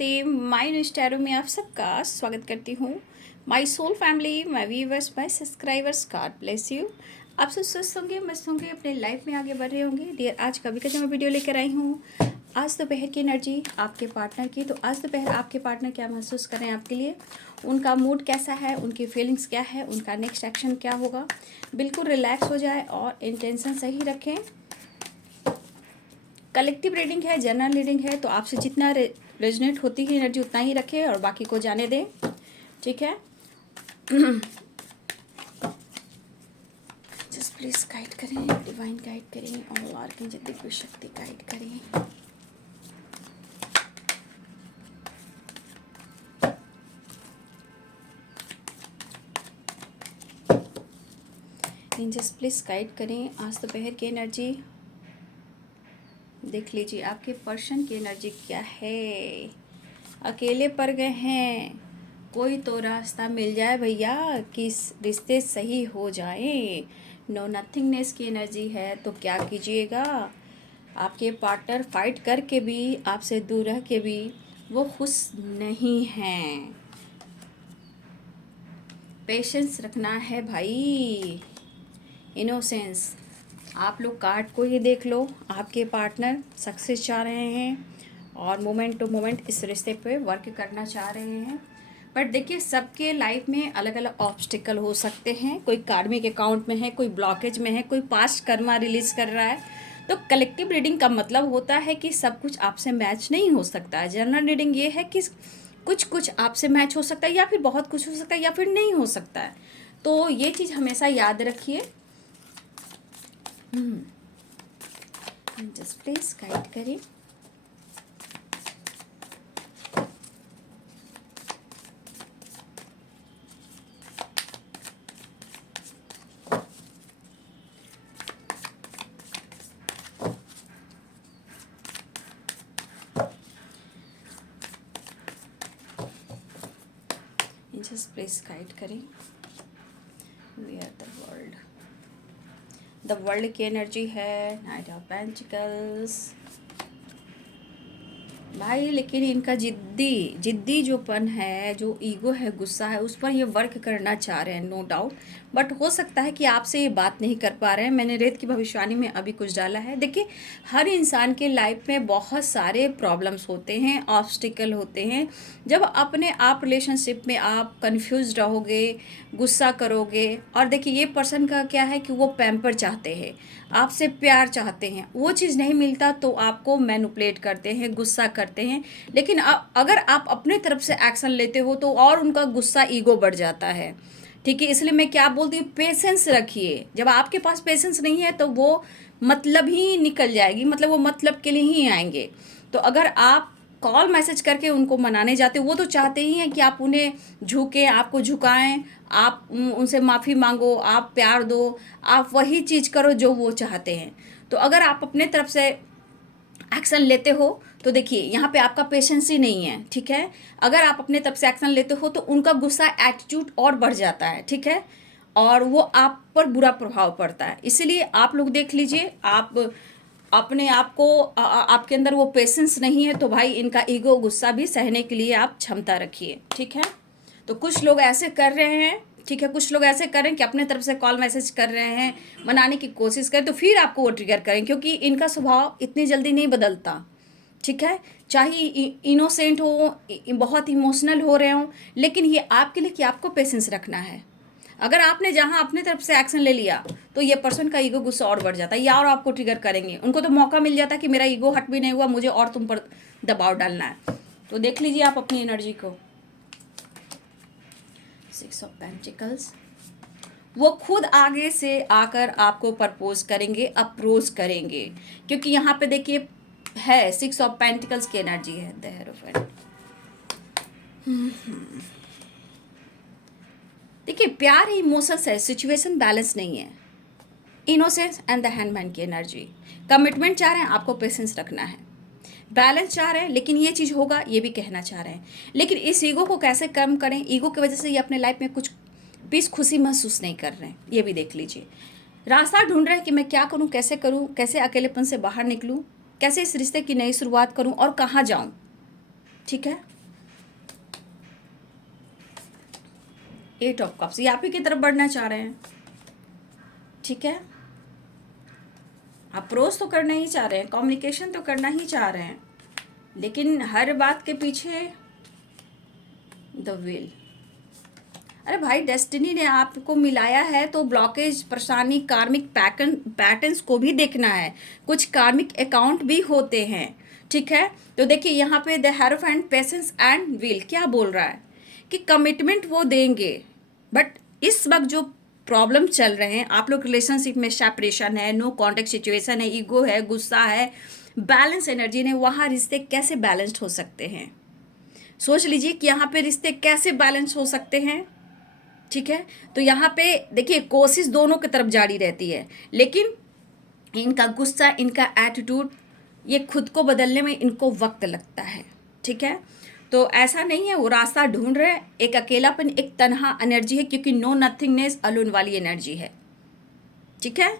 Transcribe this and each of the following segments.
नमस्ते। My news tarot में आप सबका स्वागत करती हूँ। My soul family, my viewers, my subscribers, God bless you. आप सब स्वस्थ होंगे, मस्त होंगे, अपने लाइफ में आगे बढ़ रहे होंगे। डियर, आज कभी का जो मैं वीडियो लेकर आई हूँ, आज दोपहर की एनर्जी आपके पार्टनर की। तो आज दोपहर आपके पार्टनर क्या महसूस कर रहे हैं आपके लिए, उनका मूड कैसा है, उनकी फीलिंग्स क्या है, उनका नेक्स्ट एक्शन क्या होगा। बिल्कुल रिलैक्स हो जाए और इंटेंशन सही रखें। कलेक्टिव रीडिंग है, जनरल रीडिंग है, तो आपसे जितना रेजोनेट होती है एनर्जी उतना ही रखें और बाकी को जाने दें, ठीक है। जस्ट प्लीज गाइड करें, डिवाइन गाइड करें और आर्कएंजल दिव्य शक्ति गाइड करें। एंजल्स प्लीज गाइड करें आज दोपहर की एनर्जी। देख लीजिए आपके पर्सन की एनर्जी क्या है। अकेले पड़ गए हैं, कोई तो रास्ता मिल जाए भैया कि रिश्ते सही हो जाएं। नो नथिंगनेस की एनर्जी है, तो क्या कीजिएगा। आपके पार्टनर फाइट करके भी, आपसे दूर रह के भी वो खुश नहीं हैं। पेशेंस रखना है भाई, इनोसेंस। आप लोग कार्ड को ही देख लो, आपके पार्टनर सक्सेस चाह रहे हैं और मोमेंट टू मोमेंट इस रिश्ते पे वर्क करना चाह रहे हैं। बट देखिए, सबके लाइफ में अलग अलग ऑब्स्टिकल हो सकते हैं। कोई कार्मिक अकाउंट में है, कोई ब्लॉकेज में है, कोई पास्ट कर्मा रिलीज कर रहा है। तो कलेक्टिव रीडिंग का मतलब होता है कि सब कुछ आपसे मैच नहीं हो सकता है। जनरल रीडिंग ये है कि कुछ कुछ आपसे मैच हो सकता है, या फिर बहुत कुछ हो सकता है, या फिर नहीं हो सकता है। तो ये चीज़ हमेशा याद रखिए। जस्ट प्लीज गाइड करें। जस्ट प्लीज गाइड करें। वी आर द वर्ल्ड की एनर्जी है, नाइट ऑफ पेंटिकल्स भाई। लेकिन इनका जिद्दी जोपन है, जो ईगो है, गुस्सा है, उस पर ये वर्क करना चाह रहे हैं, नो डाउट। बट हो सकता है कि आपसे ये बात नहीं कर पा रहे हैं। मैंने रेत की भविष्यवाणी में अभी कुछ डाला है। देखिए, हर इंसान के लाइफ में बहुत सारे प्रॉब्लम्स होते हैं, ऑब्स्टिकल होते हैं। जब अपने आप रिलेशनशिप में आप कंफ्यूज रहोगे, गुस्सा करोगे, और देखिए ये पर्सन का क्या है कि वो पैम्पर चाहते हैं, आपसे प्यार चाहते हैं, वो चीज़ नहीं मिलता तो आपको मैनिपुलेट करते हैं, गुस्सा करते हैं। लेकिन अगर आप अपने तरफ से एक्शन लेते हो तो और उनका गुस्सा, ईगो बढ़ जाता है, ठीक है। इसलिए मैं क्या बोलती हूँ, पेशेंस रखिए। जब आपके पास पेशेंस नहीं है तो वो मतलब ही निकल जाएगी, मतलब वो मतलब के लिए ही आएंगे। तो अगर आप कॉल मैसेज करके उनको मनाने जाते हो, वो तो चाहते ही हैं कि आप उन्हें झुकें, आपको झुकाएं, आप उनसे माफ़ी मांगो, आप प्यार दो, आप वही चीज़ करो जो वो चाहते हैं। तो अगर आप अपने तरफ से एक्शन लेते हो तो देखिए यहाँ पे आपका पेशेंस ही नहीं है, ठीक है। अगर आप अपने तरफ से एक्शन लेते हो तो उनका गुस्सा, एटीट्यूड और बढ़ जाता है, ठीक है, और वो आप पर बुरा प्रभाव पड़ता है। इसीलिए आप लोग देख लीजिए, आप अपने आप को आपके अंदर वो पेशेंस नहीं है तो भाई इनका ईगो, गुस्सा भी सहने के लिए आप क्षमता रखिए, ठीक है। तो कुछ लोग ऐसे कर रहे हैं, ठीक है, कुछ लोग ऐसे करें कि अपने तरफ से कॉल मैसेज कर रहे हैं, मनाने की कोशिश करें, तो फिर आपको वो ट्रिगर करें, क्योंकि इनका स्वभाव इतनी जल्दी नहीं बदलता, ठीक है। चाहे इनोसेंट हो, बहुत इमोशनल हो रहे हो, लेकिन ये आपके लिए कि आपको पेशेंस रखना है। अगर आपने जहाँ अपने तरफ से एक्शन ले लिया तो ये पर्सन का ईगो, गुस्सा और बढ़ जाता है, या और आपको ट्रिगर करेंगे। उनको तो मौका मिल जाता है कि मेरा ईगो हट भी नहीं हुआ, मुझे और तुम पर दबाव डालना है। तो देख लीजिए आप अपनी एनर्जी को। 6 ऑफ पेंटिकल्स, वो खुद आगे से आकर आपको प्रपोज करेंगे, अप्रोच करेंगे, क्योंकि यहाँ पे देखिए है 6 ऑफ पेंटिकल्स की एनर्जी है, द हेरोफेंट। देखिए, प्यार इमोशंस है, सिचुएशन बैलेंस नहीं है। इनोसेंस एंड द हैंडमैन की एनर्जी। कमिटमेंट चाह रहे हैं, आपको पेशेंस रखना है। बैलेंस चाह रहे हैं, लेकिन ये चीज़ होगा ये भी कहना चाह रहे हैं। लेकिन इस ईगो को कैसे कम करें, ईगो की वजह से ये अपने लाइफ में कुछ पीस खुशी महसूस नहीं कर रहे हैं, ये भी देख लीजिए। रास्ता ढूंढ रहे हैं कि मैं क्या करूं, कैसे अकेलेपन से बाहर निकलूं, कैसे इस रिश्ते की नई शुरुआत करूं और कहाँ जाऊं, ठीक है। एट ऑफ कप्स, ये आप ही की तरफ बढ़ना चाह रहे हैं, ठीक है। अप्रोच तो करना ही चाह रहे हैं, कम्युनिकेशन तो करना ही चाह रहे हैं, लेकिन हर बात के पीछे द विल। अरे भाई, डेस्टिनी ने आपको मिलाया है तो ब्लॉकेज, परेशानी, कार्मिक पैटर्न्स को भी देखना है। कुछ कार्मिक अकाउंट भी होते हैं, ठीक है। तो देखिए यहाँ पे the hierophant, patience and will क्या बोल रहा है कि कमिटमेंट वो देंगे, बट इस वक्त जो प्रॉब्लम चल रहे हैं, आप लोग रिलेशनशिप में सेपरेशन है, नो कॉन्टेक्ट सिचुएशन है, ईगो है, गुस्सा है, बैलेंस एनर्जी ने, वहाँ रिश्ते कैसे बैलेंस्ड हो सकते हैं? सोच लीजिए कि यहाँ पे रिश्ते कैसे बैलेंस हो सकते हैं, ठीक है। तो यहाँ पे देखिए कोशिश दोनों की तरफ जारी रहती है, लेकिन इनका गुस्सा, इनका एटीट्यूड, ये खुद को बदलने में इनको वक्त लगता है, ठीक है। तो ऐसा नहीं है, वो रास्ता ढूंढ रहे हैं। एक अकेलापन, एक तन्हा एनर्जी है, क्योंकि नो नथिंगनेस, अलोन वाली एनर्जी है, ठीक है।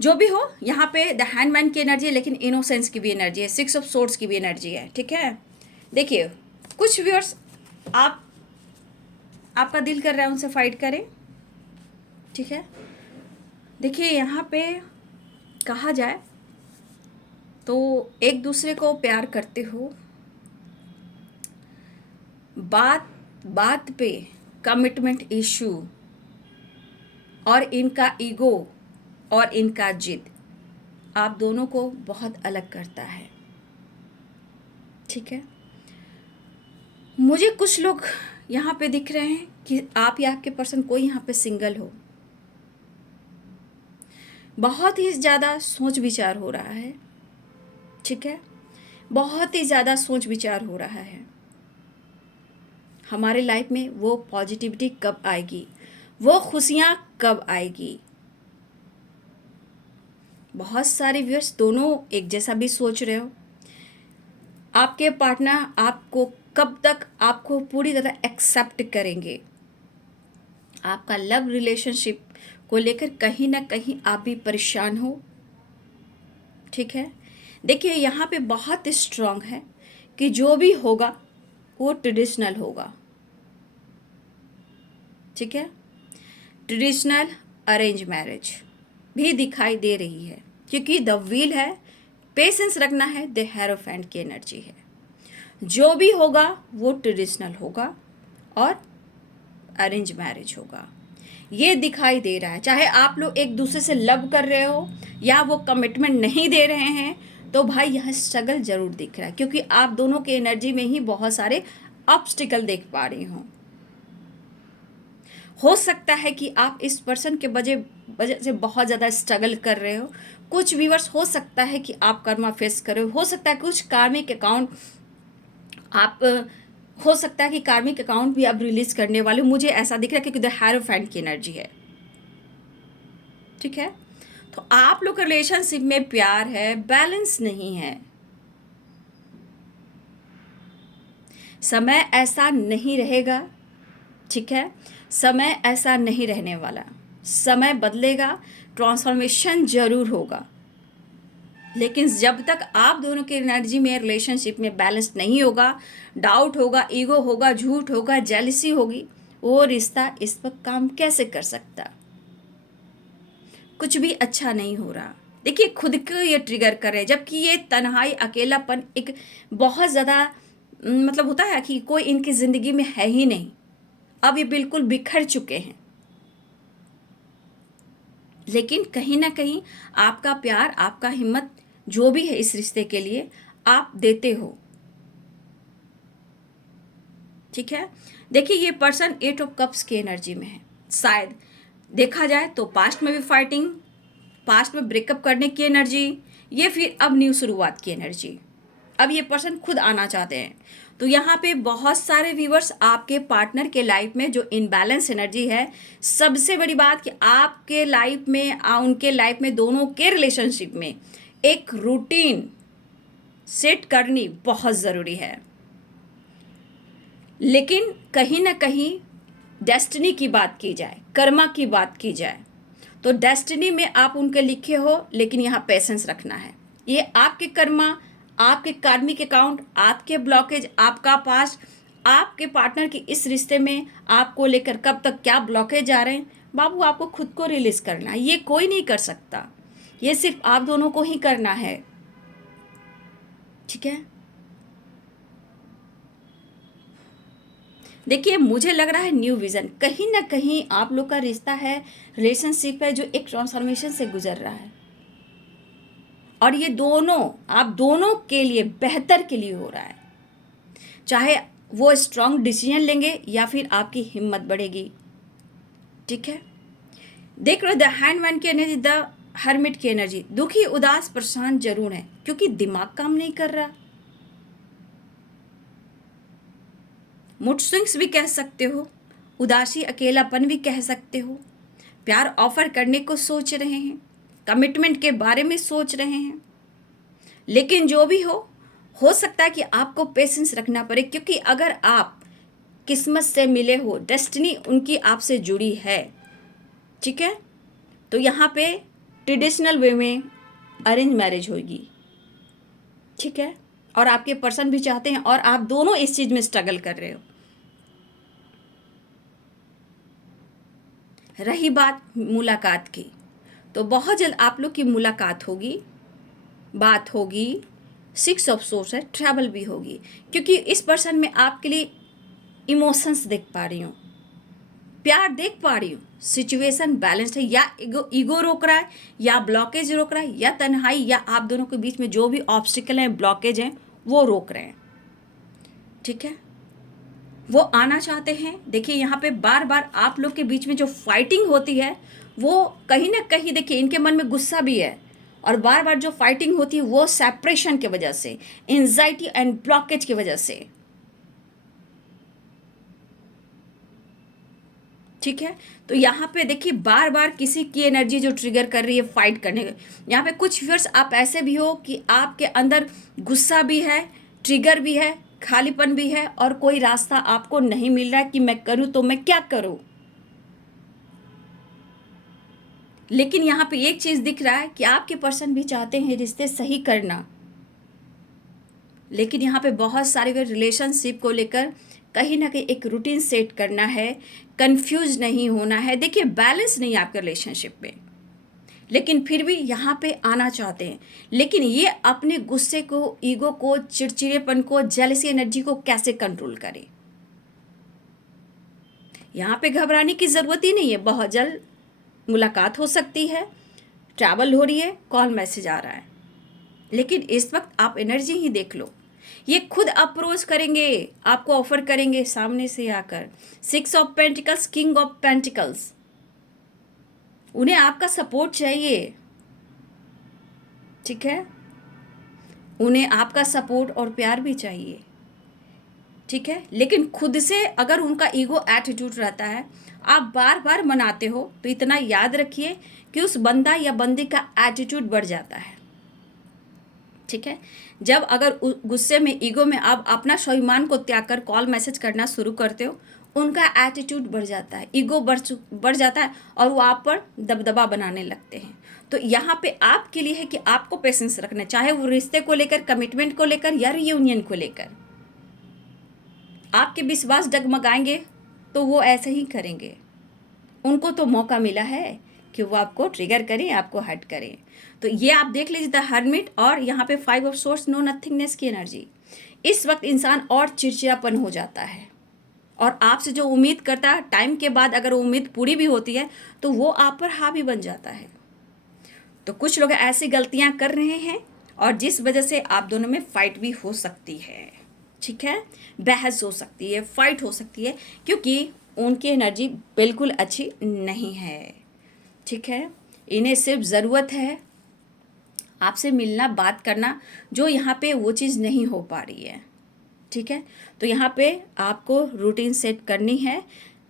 जो भी हो, यहाँ पे द हैंडमैन की एनर्जी है, लेकिन इनोसेंस की भी एनर्जी है, सिक्स ऑफ सोर्ड्स की भी एनर्जी है, ठीक है। देखिए कुछ व्यूअर्स आपका दिल कर रहा है उनसे फाइट करें, ठीक है। देखिए यहाँ पे कहा जाए तो एक दूसरे को प्यार करते हो, बात बात पे कमिटमेंट इशू और इनका ईगो और इनका जिद आप दोनों को बहुत अलग करता है, ठीक है। मुझे कुछ लोग यहाँ पे दिख रहे हैं कि आप या आपके पर्सन कोई यहाँ पे सिंगल हो, बहुत ही ज़्यादा सोच विचार हो रहा है, ठीक है। बहुत ही ज़्यादा सोच विचार हो रहा है, हमारे लाइफ में वो पॉजिटिविटी कब आएगी, वो खुशियाँ कब आएगी। बहुत सारे व्यूअर्स दोनों एक जैसा भी सोच रहे हो, आपके पार्टनर आपको कब तक आपको पूरी तरह एक्सेप्ट करेंगे। आपका लव रिलेशनशिप को लेकर कहीं ना कहीं आप भी परेशान हो, ठीक है। देखिए यहाँ पे बहुत स्ट्रांग है कि जो भी होगा वो ट्रेडिशनल होगा, ठीक है। ट्रेडिशनल अरेंज मैरिज भी दिखाई दे रही है, क्योंकि द व्हील है, पेशेंस रखना है, द हेरोफेंट की एनर्जी है। जो भी होगा वो ट्रेडिशनल होगा और अरेंज मैरिज होगा, ये दिखाई दे रहा है। चाहे आप लोग एक दूसरे से लव कर रहे हो या वो कमिटमेंट नहीं दे रहे हैं, तो भाई यह स्ट्रगल जरूर दिख रहा है, क्योंकि आप दोनों के एनर्जी में ही बहुत सारे ऑब्स्टिकल देख पा रही हूँ। हो सकता है कि आप इस पर्सन के वजह से बहुत ज़्यादा स्ट्रगल कर रहे हो। कुछ व्यूअर्स हो सकता है कि आप कर्मा फेस कर रहे हो सकता है कुछ कार्मिक अकाउंट आप हो सकता है कि कार्मिक अकाउंट भी आप रिलीज करने वाले हो। मुझे ऐसा दिख रहा है क्योंकि द हेरोफेंट की एनर्जी है, ठीक है। तो आप लोग रिलेशनशिप में प्यार है, बैलेंस नहीं है। समय ऐसा नहीं रहेगा, ठीक है। समय ऐसा नहीं रहने वाला, समय बदलेगा, ट्रांसफॉर्मेशन जरूर होगा, लेकिन जब तक आप दोनों की एनर्जी में, रिलेशनशिप में बैलेंस नहीं होगा, डाउट होगा, ईगो होगा, झूठ होगा, जेलसी होगी, वो रिश्ता इस पर काम कैसे कर सकता। कुछ भी अच्छा नहीं हो रहा। देखिए खुद को ये ट्रिगर कर रहे हैं, जबकि ये तन्हाई, अकेलापन एक बहुत ज़्यादा मतलब होता है कि कोई इनकी ज़िंदगी में है ही नहीं। अब ये बिल्कुल बिखर चुके हैं, लेकिन कहीं ना कहीं आपका प्यार, आपका हिम्मत जो भी है इस रिश्ते के लिए आप देते हो, ठीक है। देखिए ये पर्सन एट ऑफ कप्स की एनर्जी में है। शायद देखा जाए तो पास्ट में भी फाइटिंग, पास्ट में ब्रेकअप करने की एनर्जी, ये फिर अब न्यू शुरुआत की एनर्जी। अब ये पर्सन खुद आना चाहते हैं। तो यहाँ पे बहुत सारे व्यूवर्स आपके पार्टनर के लाइफ में जो इनबैलेंस एनर्जी है, सबसे बड़ी बात कि आपके लाइफ में उनके लाइफ में, दोनों के रिलेशनशिप में एक रूटीन सेट करनी बहुत ज़रूरी है। लेकिन कहीं ना कहीं डेस्टिनी की बात की जाए, कर्मा की बात की जाए, तो डेस्टिनी में आप उनके लिखे हो, लेकिन यहाँ पेशेंस रखना है। ये आपके कर्मा, आपके कार्मिक अकाउंट, आपके ब्लॉकेज, आपका पास्ट, आपके पार्टनर की इस रिश्ते में आपको लेकर कब तक क्या ब्लॉकेज आ रहे हैं, बाबू आपको खुद को रिलीज करना है। ये कोई नहीं कर सकता, ये सिर्फ आप दोनों को ही करना है। ठीक है, देखिए मुझे लग रहा है न्यू विजन, कहीं ना कहीं आप लोग का रिश्ता है, रिलेशनशिप है जो एक ट्रांसफॉर्मेशन से गुजर रहा है, और ये दोनों आप दोनों के लिए बेहतर के लिए हो रहा है। चाहे वो स्ट्रांग डिसीजन लेंगे या फिर आपकी हिम्मत बढ़ेगी। ठीक है, देख रहे हो द हैंडमैन की एनर्जी, द हर्मिट की एनर्जी। दुखी, उदास, परेशान जरूर है क्योंकि दिमाग काम नहीं कर रहा। मूड स्विंग्स भी कह सकते हो, उदासी, अकेलापन भी कह सकते हो। प्यार ऑफर करने को सोच रहे हैं, कमिटमेंट के बारे में सोच रहे हैं। लेकिन जो भी हो सकता है कि आपको पेशेंस रखना पड़े, क्योंकि अगर आप किस्मत से मिले हो, डेस्टिनी उनकी आपसे जुड़ी है। ठीक है, तो यहाँ पे ट्रेडिशनल वे में अरेंज मैरिज होगी। ठीक है, और आपके पर्सन भी चाहते हैं और आप दोनों इस चीज में स्ट्रगल कर रहे हो। रही बात मुलाकात की, तो बहुत जल्द आप लोग की मुलाकात होगी, बात होगी। 6 ऑफ सोर्स है, ट्रैवल भी होगी, क्योंकि इस पर्सन में आपके लिए इमोशंस देख पा रही हूँ, प्यार देख पा रही हूँ। सिचुएशन बैलेंस्ड है, या ईगो रोक रहा है, या ब्लॉकेज रोक रहा है, या तन्हाई, या आप दोनों के बीच में जो भी ऑब्स्टिकल हैं, ब्लॉकेज हैं, वो रोक रहे हैं। ठीक है, वो आना चाहते हैं। देखिए यहाँ पे बार बार आप लोग के बीच में जो फाइटिंग होती है, वो कहीं ना कहीं देखिए इनके मन में गुस्सा भी है, और बार बार जो फाइटिंग होती है वो सेपरेशन की वजह से, एंजाइटी एंड ब्लॉकेज की वजह से। ठीक है, तो यहाँ पे देखिए बार बार किसी की एनर्जी जो ट्रिगर कर रही है फाइट करने के। यहाँ पे कुछ व्यूअर्स आप ऐसे भी हो कि आपके अंदर गुस्सा भी है, ट्रिगर भी है, खालीपन भी है, और कोई रास्ता आपको नहीं मिल रहा है कि मैं करूँ तो मैं क्या करूँ। लेकिन यहाँ पे एक चीज दिख रहा है कि आपके पर्सन भी चाहते हैं रिश्ते सही करना, लेकिन यहाँ पे बहुत सारे रिलेशनशिप को लेकर कहीं ना कहीं एक रूटीन सेट करना है, कंफ्यूज नहीं होना है। देखिए बैलेंस नहीं है आपके रिलेशनशिप में, लेकिन फिर भी यहाँ पे आना चाहते हैं। लेकिन ये अपने गुस्से को, ईगो को, चिड़चिड़ेपन को, जेलसी एनर्जी को कैसे कंट्रोल करें। यहाँ पे घबराने की ज़रूरत ही नहीं है, बहुत जल्द मुलाकात हो सकती है, ट्रैवल हो रही है, कॉल मैसेज आ रहा है। लेकिन इस वक्त आप एनर्जी ही देख लो, ये खुद अप्रोच करेंगे, आपको ऑफर करेंगे सामने से आकर। 6 of pentacles, king of pentacles, उन्हें आपका सपोर्ट चाहिए। ठीक है, उन्हें आपका सपोर्ट और प्यार भी चाहिए। ठीक है, लेकिन खुद से अगर उनका ईगो एटीट्यूड रहता है, आप बार बार मनाते हो, तो इतना याद रखिए कि उस बंदा या बंदी का एटीट्यूड बढ़ जाता है। ठीक है, जब अगर गुस्से में, ईगो में आप अपना स्वाभिमान को त्याग कर कॉल मैसेज करना शुरू करते हो, उनका एटीट्यूड बढ़ जाता है, ईगो बढ़ जाता है, और वो आप पर दबदबा बनाने लगते हैं। तो यहाँ पे आपके लिए है कि आपको पेशेंस रखना, चाहे वो रिश्ते को लेकर, कमिटमेंट को लेकर, या रियूनियन को लेकर। आपके विश्वास डगमगाएंगे तो वो ऐसे ही करेंगे, उनको तो मौका मिला है कि वो आपको ट्रिगर करें, आपको हर्ट करें। तो ये आप देख लीजिए द हर्मिट, और यहाँ पे 5 ऑफ सोर्स, नो नथिंगनेस की एनर्जी। इस वक्त इंसान और चिड़चिड़ापन हो जाता है, और आपसे जो उम्मीद करता है, टाइम के बाद अगर उम्मीद पूरी भी होती है तो वो आप पर हावी बन जाता है। तो कुछ लोग ऐसी गलतियां कर रहे हैं, और जिस वजह से आप दोनों में फाइट भी हो सकती है। ठीक है, बहस हो सकती है, फाइट हो सकती है, क्योंकि उनकी एनर्जी बिल्कुल अच्छी नहीं है। ठीक है, इन्हें सिर्फ ज़रूरत है आपसे मिलना, बात करना, जो यहाँ पे वो चीज़ नहीं हो पा रही है। ठीक है, तो यहाँ पे आपको रूटीन सेट करनी है।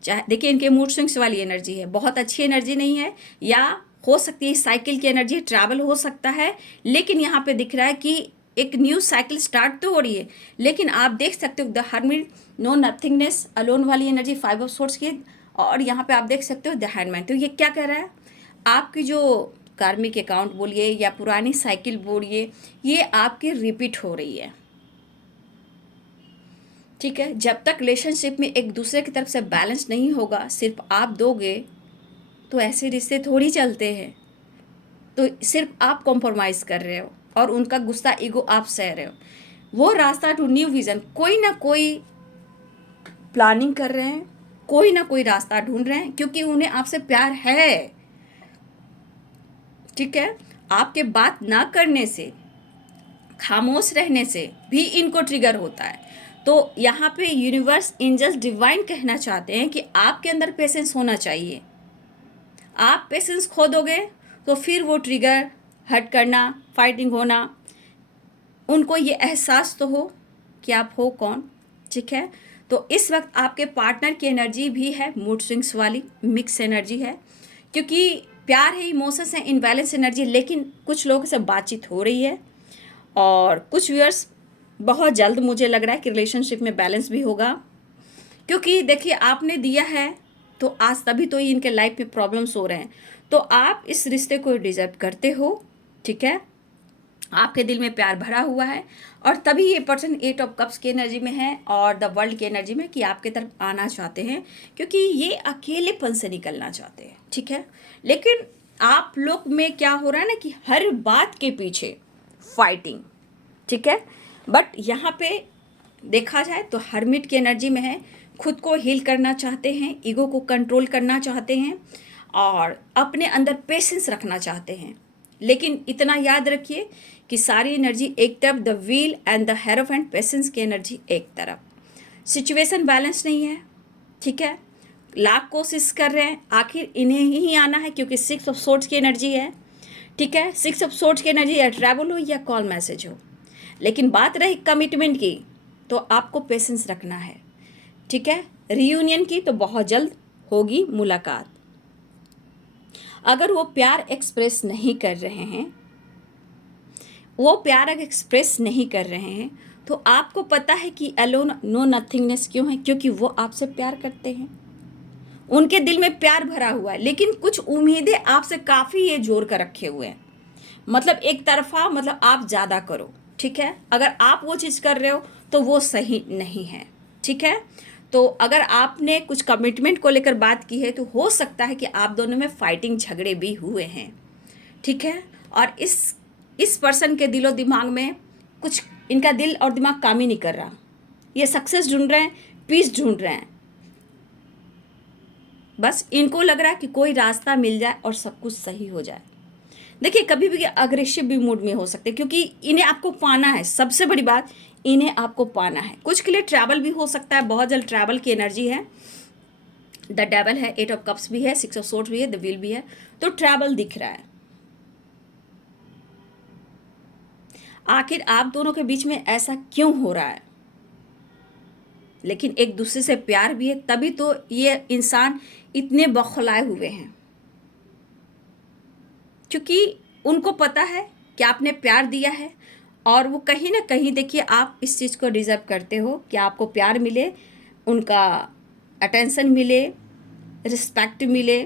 चाहे देखिए इनके मूड स्विंग्स वाली एनर्जी है, बहुत अच्छी एनर्जी नहीं है, या हो सकती है साइकिल की एनर्जी, ट्रैवल हो सकता है। लेकिन यहाँ पे दिख रहा है कि एक न्यू साइकिल स्टार्ट तो हो रही है, लेकिन आप देख सकते हो the hermit, no nothingness, alone वाली एनर्जी, 5 ऑफ सोर्स की, और यहाँ पे आप देख सकते हो द हैंडमैन। तो ये क्या कह रहा है, आपकी जो कार्मिक अकाउंट बोलिए या पुरानी साइकिल बोलिए, ये आपकी रिपीट हो रही है। ठीक है, जब तक रिलेशनशिप में एक दूसरे की तरफ से बैलेंस नहीं होगा, सिर्फ आप दोगे, तो ऐसे रिश्ते थोड़ी चलते हैं। तो सिर्फ आप कॉम्प्रोमाइज़ कर रहे हो और उनका गुस्सा ईगो आप सह रहे हो। वो रास्ता टू न्यू विजन, कोई ना कोई प्लानिंग कर रहे हैं, कोई ना कोई रास्ता ढूंढ रहे हैं, क्योंकि उन्हें आपसे प्यार है। ठीक है, आपके बात ना करने से, खामोश रहने से भी इनको ट्रिगर होता है। तो यहाँ पे यूनिवर्स, एंजल्स, डिवाइन कहना चाहते हैं कि आपके अंदर पेशेंस होना चाहिए। आप पेशेंस खो दोगे तो फिर वो ट्रिगर, हर्ट करना, फाइटिंग होना, उनको ये एहसास तो हो कि आप हो कौन। ठीक है, तो इस वक्त आपके पार्टनर की एनर्जी भी है मूड स्विंग्स वाली, मिक्स एनर्जी है, क्योंकि प्यार है, इमोशंस है, इनबैलेंस एनर्जी। लेकिन कुछ लोगों से बातचीत हो रही है और कुछ व्यूअर्स बहुत जल्द मुझे लग रहा है कि रिलेशनशिप में बैलेंस भी होगा, क्योंकि देखिए आपने दिया है तो आज तभी तो ये इनके लाइफ में प्रॉब्लम्स हो रहे हैं। तो आप इस रिश्ते को डिजर्व करते हो। ठीक है, आपके दिल में प्यार भरा हुआ है और तभी ये पर्सन 8 ऑफ कप्स की एनर्जी में है और द वर्ल्ड की एनर्जी में, कि आपके तरफ आना चाहते हैं, क्योंकि ये अकेलेपन से निकलना चाहते हैं। ठीक है, लेकिन आप लोग में क्या हो रहा है ना कि हर बात के पीछे फाइटिंग। ठीक है, बट यहाँ पे देखा जाए तो हर्मिट की एनर्जी में है, खुद को हील करना चाहते हैं, ईगो को कंट्रोल करना चाहते हैं और अपने अंदर पेशेंस रखना चाहते हैं। लेकिन इतना याद रखिए कि सारी एनर्जी एक तरफ, the wheel and the hierophant, patience की एनर्जी एक तरफ। सिचुएशन बैलेंस नहीं है। ठीक है, लाख कोशिश कर रहे हैं, आखिर इन्हें ही आना है, क्योंकि 6 ऑफ सोर्ड्स की एनर्जी है। ठीक है, 6 ऑफ सोर्ड्स की एनर्जी, या ट्रैवल हो या कॉल मैसेज हो। लेकिन बात रही कमिटमेंट की, तो आपको पेशेंस रखना है। ठीक है, रियूनियन की तो बहुत जल्द होगी मुलाकात। अगर वो प्यार एक्सप्रेस नहीं कर रहे हैं, वो प्यार अगर एक्सप्रेस नहीं कर रहे हैं, तो आपको पता है कि अलोन नो नथिंगनेस क्यों है, क्योंकि वो आपसे प्यार करते हैं। उनके दिल में प्यार भरा हुआ है, लेकिन कुछ उम्मीदें आपसे काफ़ी ये जोड़ कर रखे हुए हैं। मतलब एक तरफा, मतलब आप ज़्यादा करो। ठीक है, अगर आप वो चीज़ कर रहे हो तो वो सही नहीं है। ठीक है, तो अगर आपने कुछ कमिटमेंट को लेकर बात की है, तो हो सकता है कि आप दोनों में फाइटिंग, झगड़े भी हुए हैं। ठीक है, और इस पर्सन के दिलो दिमाग में कुछ, इनका दिल और दिमाग काम ही नहीं कर रहा। ये सक्सेस ढूंढ रहे हैं, पीस ढूंढ रहे हैं। बस इनको लग रहा है कि कोई रास्ता मिल जाए और सब कुछ सही हो जाए। देखिए, कभी भी अग्रेसिव भी मूड में हो सकते हैं, क्योंकि इन्हें आपको पाना है। सबसे बड़ी बात, इन्हें आपको पाना है। कुछ के लिए ट्रैवल भी हो सकता है, बहुत जल्द ट्रैवल की एनर्जी है। द डेवल है, 8 ऑफ कप्स भी है, 6 ऑफ सोर्ड्स भी है, द व्हील भी है, तो ट्रैवल दिख रहा है। आखिर आप दोनों के बीच में ऐसा क्यों हो रहा है? लेकिन एक दूसरे से प्यार भी है, तभी तो ये इंसान इतने बौखलाए हुए हैं, क्योंकि उनको पता है कि आपने प्यार दिया है और वो कहीं ना कहीं, देखिए, आप इस चीज़ को डिज़र्व करते हो कि आपको प्यार मिले, उनका अटेंशन मिले, रिस्पेक्ट मिले।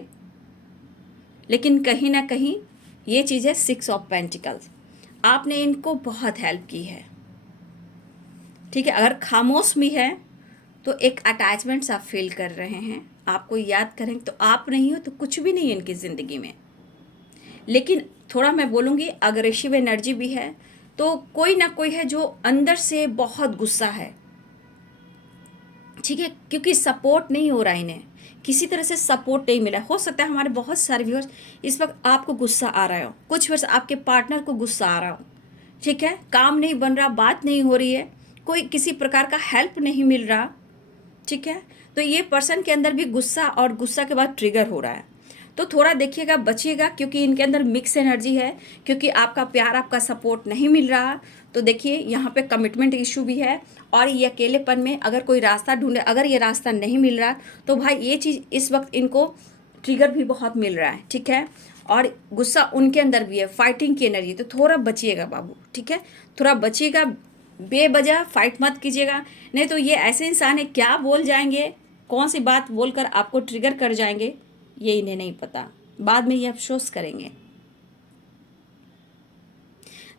लेकिन कहीं ना कहीं ये चीज़ है 6 ऑफ पेंटिकल्स, आपने इनको बहुत हेल्प की है। ठीक है, अगर खामोश भी है तो एक अटैचमेंट्स आप फील कर रहे हैं, आपको याद करेंगे तो आप नहीं हो तो कुछ भी नहीं है इनकी ज़िंदगी में। लेकिन थोड़ा मैं बोलूँगी अग्रेसिव एनर्जी भी है, तो कोई ना कोई है जो अंदर से बहुत गुस्सा है। ठीक है, क्योंकि सपोर्ट नहीं हो रहा है, इन्हें किसी तरह से सपोर्ट नहीं मिला। हो सकता है हमारे बहुत सारे व्यूअर्स इस वक्त आपको गुस्सा आ रहा हो, कुछ व्यूअर्स आपके पार्टनर को गुस्सा आ रहा हो। ठीक है, काम नहीं बन रहा, बात नहीं हो रही है, कोई किसी प्रकार का हेल्प नहीं मिल रहा। ठीक है, तो ये पर्सन के अंदर भी गुस्सा, और गुस्सा के बाद ट्रिगर हो रहा है। तो थोड़ा देखिएगा, बचिएगा, क्योंकि इनके अंदर मिक्स एनर्जी है, क्योंकि आपका प्यार, आपका सपोर्ट नहीं मिल रहा। तो देखिए, यहाँ पे कमिटमेंट इशू भी है और ये अकेलेपन में अगर कोई रास्ता ढूंढे, अगर ये रास्ता नहीं मिल रहा, तो भाई ये चीज़ इस वक्त इनको ट्रिगर भी बहुत मिल रहा है। ठीक है, और गुस्सा उनके अंदर भी है, फाइटिंग की एनर्जी। तो थोड़ा बचिएगा बाबू। ठीक है, थोड़ा बचिएगा, बेवजह फाइट मत कीजिएगा, नहीं तो ये ऐसे इंसान है, क्या बोल जाएंगे, कौन सी बात बोलकर आपको ट्रिगर कर जाएंगे, ये इन्हें नहीं पता। बाद में ये अफसोस करेंगे।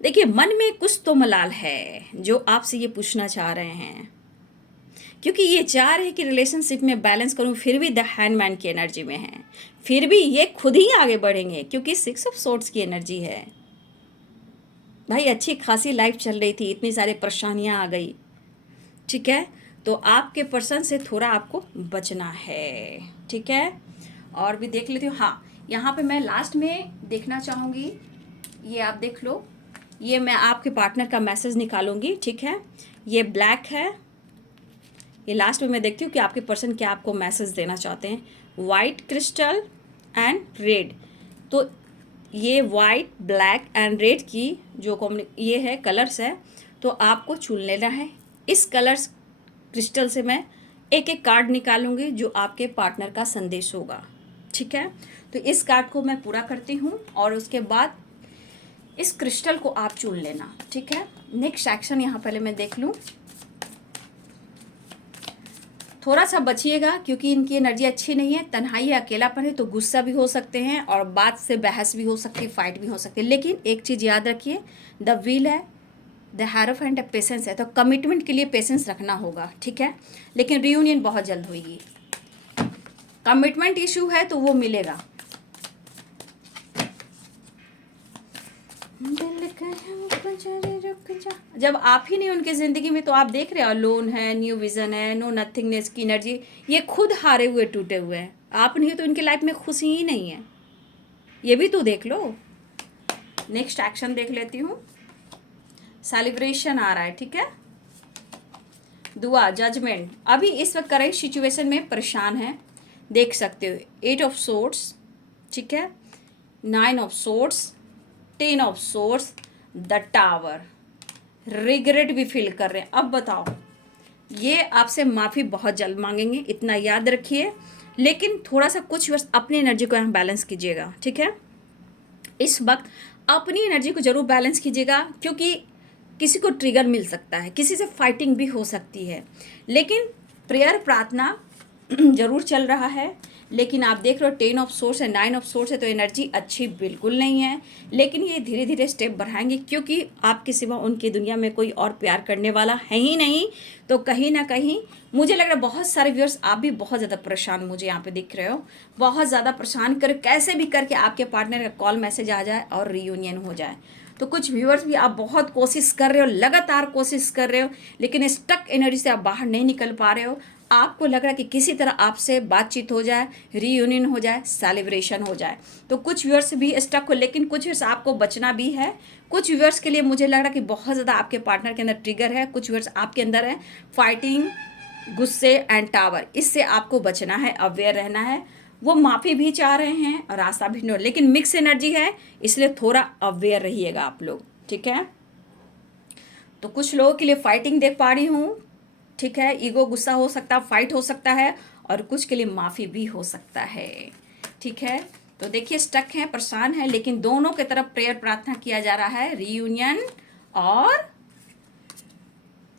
देखिए, मन में कुछ तो मलाल है जो आपसे ये पूछना चाह रहे हैं। क्योंकि ये चाह रहे हैं कि रिलेशनशिप में बैलेंस करूं, फिर भी द हैंडमैन की एनर्जी में है, फिर भी ये खुद ही आगे बढ़ेंगे क्योंकि 6 ऑफ सोर्ड्स की एनर्जी है। भाई अच्छी खासी लाइफ चल रही थी, इतनी सारी परेशानियां आ गई, ठीक है। तो आपके पर्सन से थोड़ा आपको बचना है, ठीक है। और भी देख लेती हूँ। हाँ, यहाँ पे मैं लास्ट में देखना चाहूँगी, ये आप देख लो, ये मैं आपके पार्टनर का मैसेज निकालूंगी, ठीक है। ये ब्लैक है, ये लास्ट में मैं देखती हूँ कि आपके पर्सन क्या आपको मैसेज देना चाहते हैं। वाइट क्रिस्टल एंड रेड, तो ये वाइट ब्लैक एंड रेड की जो ये है कलर्स है, तो आपको चुन लेना है। इस कलर्स क्रिस्टल से मैं एक एक कार्ड निकालूंगी जो आपके पार्टनर का संदेश होगा, ठीक है। तो इस कार्ड को मैं पूरा करती हूँ और उसके बाद इस क्रिस्टल को आप चुन लेना, ठीक है। नेक्स्ट एक्शन यहाँ पहले मैं देख लूँ। थोड़ा सा बचिएगा क्योंकि इनकी एनर्जी अच्छी नहीं है, तन्हाई है, अकेलापन है, तो गुस्सा भी हो सकते हैं और बात से बहस भी हो सकती है, फाइट भी हो सकती है। लेकिन एक चीज़ याद रखिए, द व्हील है, द हेरोफेंट है, पेशेंस है, तो कमिटमेंट के लिए पेशेंस रखना होगा, ठीक है। लेकिन रियूनियन बहुत जल्द होगी। कमिटमेंट इशू है तो वो मिलेगा। जब आप ही नहीं उनकी ज़िंदगी में, तो आप देख रहे हो लोन है, न्यू विज़न है, नो नथिंगनेस की एनर्जी, ये खुद हारे हुए टूटे हुए हैं। आप नहीं तो इनकी लाइफ में खुशी ही नहीं है, ये भी तो देख लो। नेक्स्ट एक्शन देख लेती हूँ। सेलिब्रेशन आ रहा है, ठीक है। दुआ, जजमेंट, अभी इस वक्त करंट सिचुएशन में परेशान है, देख सकते हो। 8 ऑफ सोर्ड्स, ठीक है, 9 of swords, 10 of swords, the tower, regret भी फील कर रहे हैं। अब बताओ, ये आपसे माफ़ी बहुत जल्द मांगेंगे, इतना याद रखिए। लेकिन थोड़ा सा कुछ वर्ष अपनी एनर्जी को यहाँ बैलेंस कीजिएगा, ठीक है। इस वक्त अपनी एनर्जी को ज़रूर बैलेंस कीजिएगा क्योंकि किसी को ट्रिगर मिल सकता है, किसी से फाइटिंग भी हो सकती है। लेकिन प्रेयर, प्रार्थना ज़रूर चल रहा है। लेकिन आप देख रहे हो 10 ऑफ सोर्स है, 9 ऑफ सोर्स है, तो एनर्जी अच्छी बिल्कुल नहीं है। लेकिन ये धीरे धीरे स्टेप बढ़ाएंगे क्योंकि आपके सिवा उनकी दुनिया में कोई और प्यार करने वाला है ही नहीं। तो कहीं ना कहीं मुझे लग रहा है बहुत सारे व्यूअर्स आप भी बहुत ज़्यादा परेशान मुझे यहाँ पे दिख रहे हो, बहुत ज़्यादा परेशान कर, कैसे भी करके आपके पार्टनर का कॉल मैसेज आ जाए और रीयूनियन हो जाए। तो कुछ व्यूअर्स भी आप बहुत कोशिश कर रहे हो, लगातार कोशिश कर रहे हो, लेकिन स्टक एनर्जी से आप बाहर नहीं निकल पा रहे हो। आपको लग रहा है कि किसी तरह आपसे बातचीत हो जाए, रीयूनियन हो जाए, सेलिब्रेशन हो जाए। तो कुछ व्यूअर्स भी स्टक हो, लेकिन कुछ व्यूअर्स आपको बचना भी है। कुछ व्यूअर्स के लिए मुझे लग रहा है कि बहुत ज़्यादा आपके पार्टनर के अंदर ट्रिगर है, कुछ व्यूअर्स आपके अंदर है फाइटिंग, गुस्से एंड टावर, इससे आपको बचना है, अवेयर रहना है। वो माफ़ी भी चाह रहे हैं और रास्ता भी नहीं, लेकिन मिक्स एनर्जी है, इसलिए थोड़ा अवेयर रहिएगा आप लोग, ठीक है। तो कुछ लोगों के लिए फाइटिंग देख पा रही हूँ, ठीक है। ईगो, गुस्सा हो सकता है, फाइट हो सकता है, और कुछ के लिए माफ़ी भी हो सकता है, ठीक है। तो देखिए स्टक हैं, परेशान है, लेकिन दोनों की तरफ प्रेयर, प्रार्थना किया जा रहा है, रीयूनियन और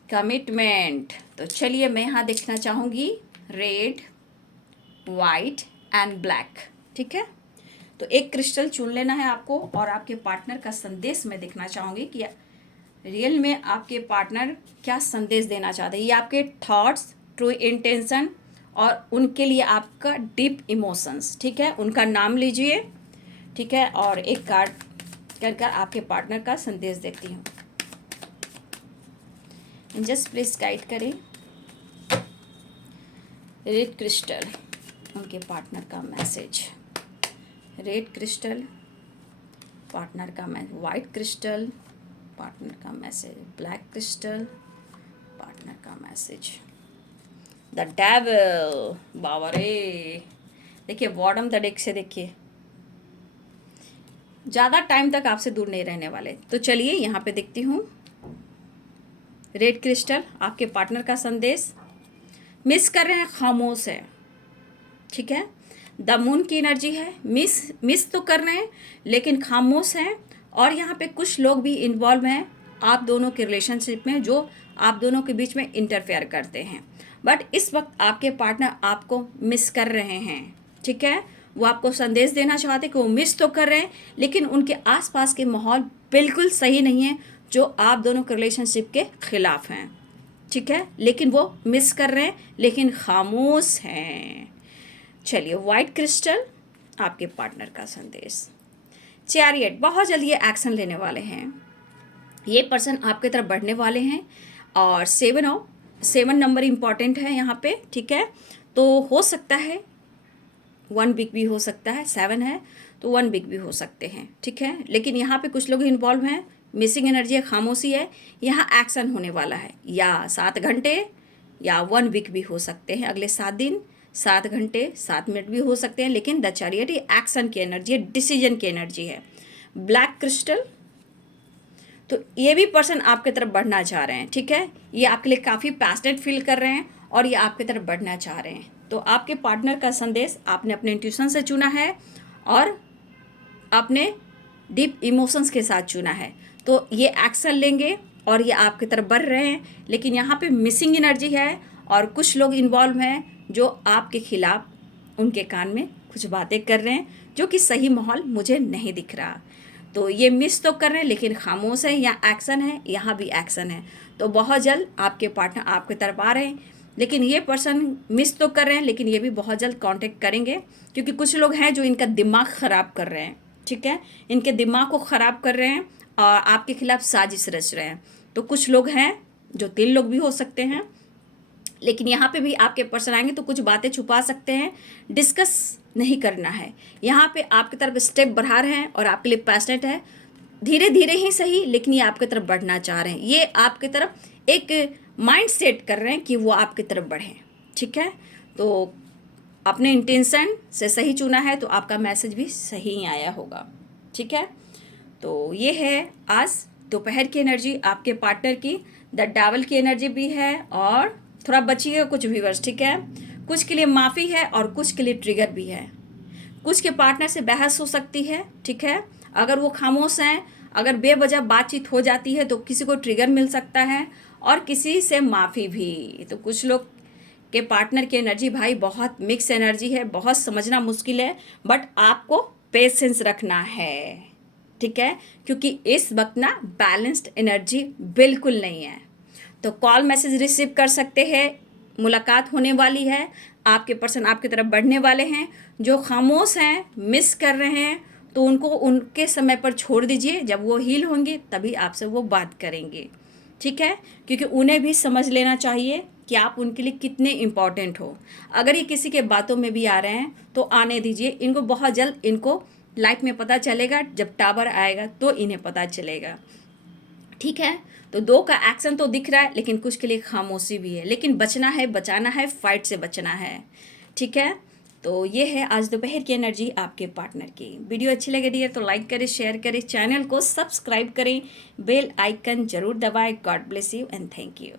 कमिटमेंट। तो चलिए मैं यहाँ देखना चाहूँगी रेड, वाइट एंड ब्लैक, ठीक है। तो एक क्रिस्टल चुन लेना है आपको और आपके पार्टनर का संदेश मैं देखना चाहूँगी कि रियल में आपके पार्टनर क्या संदेश देना चाहते हैं। ये आपके थॉट्स, ट्रू इंटेंशन और उनके लिए आपका डीप इमोशंस, ठीक है। उनका नाम लीजिए, ठीक है, और एक कार्ड कर आपके पार्टनर का संदेश देती हूँ। जस्ट प्लीज गाइड करें। रेड क्रिस्टल, उनके पार्टनर का मैसेज। रेड क्रिस्टल, पार्टनर का मैसेज। वाइट क्रिस्टल, पार्टनर का मैसेज। ब्लैक क्रिस्टल, पार्टनर का मैसेज। द डेविल, बाबा रे, देखिए बॉटम द डेक से देखिए ज़्यादा टाइम तक आपसे दूर नहीं रहने वाले। तो चलिए यहाँ पे देखती हूँ। रेड क्रिस्टल, आपके पार्टनर का संदेश, मिस कर रहे हैं, खामोश है, ठीक है। द मून की एनर्जी है, मिस तो कर रहे हैं लेकिन खामोश हैं। और यहाँ पे कुछ लोग भी इन्वॉल्व हैं आप दोनों के रिलेशनशिप में, जो आप दोनों के बीच में इंटरफेयर करते हैं। बट इस वक्त आपके पार्टनर आपको मिस कर रहे हैं, ठीक है। वो आपको संदेश देना चाहते कि वो मिस तो कर रहे हैं, लेकिन उनके आसपास के माहौल बिल्कुल सही नहीं है, जो आप दोनों के रिलेशनशिप के खिलाफ हैं, ठीक है, लेकिन वो मिस कर रहे हैं, लेकिन खामोश हैं। चलिए, वाइट क्रिस्टल आपके पार्टनर का संदेश। चैरियट, बहुत जल्दी ये एक्शन लेने वाले हैं, ये पर्सन आपके तरफ बढ़ने वाले हैं। और 7 नंबर इम्पॉर्टेंट है यहाँ पे, ठीक है। तो हो सकता है 1 वीक भी हो सकता है, 7 है तो 1 वीक भी हो सकते हैं, ठीक है। लेकिन यहाँ पे कुछ लोग इन्वॉल्व हैं, मिसिंग एनर्जी है, खामोशी है, यहाँ एक्शन होने वाला है, या 7 घंटे या 1 वीक भी हो सकते हैं, अगले 7 दिन, 7 घंटे 7 मिनट भी हो सकते हैं। लेकिन द चैरियट ये एक्शन की एनर्जी है, डिसीजन की एनर्जी है। ब्लैक क्रिस्टल, तो ये भी पर्सन आपके तरफ बढ़ना चाह रहे हैं, ठीक है। ये आपके लिए काफ़ी पैशनेट फील कर रहे हैं और ये आपके तरफ बढ़ना चाह रहे हैं। तो आपके पार्टनर का संदेश आपने अपने इंट्यूशन से चुना है और आपने डीप इमोशंस के साथ चुना है, तो ये एक्शन लेंगे और ये आपकी तरफ बढ़ रहे हैं। लेकिन यहाँ पे मिसिंग एनर्जी है और कुछ लोग इन्वॉल्व हैं जो आपके खिलाफ उनके कान में कुछ बातें कर रहे हैं, जो कि सही माहौल मुझे नहीं दिख रहा। तो ये मिस तो कर रहे हैं लेकिन खामोश है, या एक्शन है, यहाँ भी एक्शन है। तो बहुत जल्द आपके पार्टनर आपके तरफ आ रहे हैं, लेकिन ये पर्सन मिस तो कर रहे हैं, लेकिन ये भी बहुत जल्द कांटेक्ट करेंगे, क्योंकि कुछ लोग हैं जो इनका दिमाग ख़राब कर रहे हैं, ठीक है। इनके दिमाग को ख़राब कर रहे हैं और आपके खिलाफ साजिश रच रहे हैं। तो कुछ लोग हैं जो 3 लोग भी हो सकते हैं, लेकिन यहाँ पे भी आपके पर्सन आएंगे तो कुछ बातें छुपा सकते हैं, डिस्कस नहीं करना है। यहाँ पे आपकी तरफ स्टेप बढ़ा रहे हैं और आपके लिए पैशनेट है, धीरे धीरे ही सही, लेकिन ये आपकी तरफ बढ़ना चाह रहे हैं। ये आपकी तरफ एक माइंड सेट कर रहे हैं कि वो आपकी तरफ बढ़ें, ठीक है। तो अपने इंटेंशन से सही चुना है तो आपका मैसेज भी सही आया होगा, ठीक है। तो ये है आज दोपहर की एनर्जी आपके पार्टनर की। द डेविल की एनर्जी भी है और थोड़ा बचिएगा कुछ व्यूअर्स, ठीक है। कुछ के लिए माफ़ी है और कुछ के लिए ट्रिगर भी है। कुछ के पार्टनर से बहस हो सकती है, ठीक है। अगर वो खामोश हैं, अगर बेवजह बातचीत हो जाती है तो किसी को ट्रिगर मिल सकता है और किसी से माफ़ी भी। तो कुछ लोग के पार्टनर की एनर्जी भाई बहुत मिक्स एनर्जी है, बहुत समझना मुश्किल है, बट आपको पेशेंस रखना है, ठीक है, क्योंकि इस वक्त ना बैलेंस्ड एनर्जी बिल्कुल नहीं है। तो कॉल मैसेज रिसीव कर सकते हैं, मुलाकात होने वाली है, आपके पर्सन आपकी तरफ बढ़ने वाले हैं। जो खामोश हैं, मिस कर रहे हैं, तो उनको उनके समय पर छोड़ दीजिए, जब वो हील होंगे तभी आपसे वो बात करेंगे, ठीक है। क्योंकि उन्हें भी समझ लेना चाहिए कि आप उनके लिए कितने इम्पॉर्टेंट हो। अगर ये किसी के बातों में भी आ रहे हैं तो आने दीजिए, इनको बहुत जल्द इनको लाइफ में पता चलेगा, जब टावर आएगा तो इन्हें पता चलेगा, ठीक है। तो 2 का एक्शन तो दिख रहा है, लेकिन कुछ के लिए खामोशी भी है, लेकिन बचना है, बचाना है, फाइट से बचना है, ठीक है। तो ये है आज दोपहर की एनर्जी आपके पार्टनर की। वीडियो अच्छी लगे डियर तो लाइक करें, शेयर करें, चैनल को सब्सक्राइब करें, बेल आइकन जरूर दबाएं। God bless you and thank you.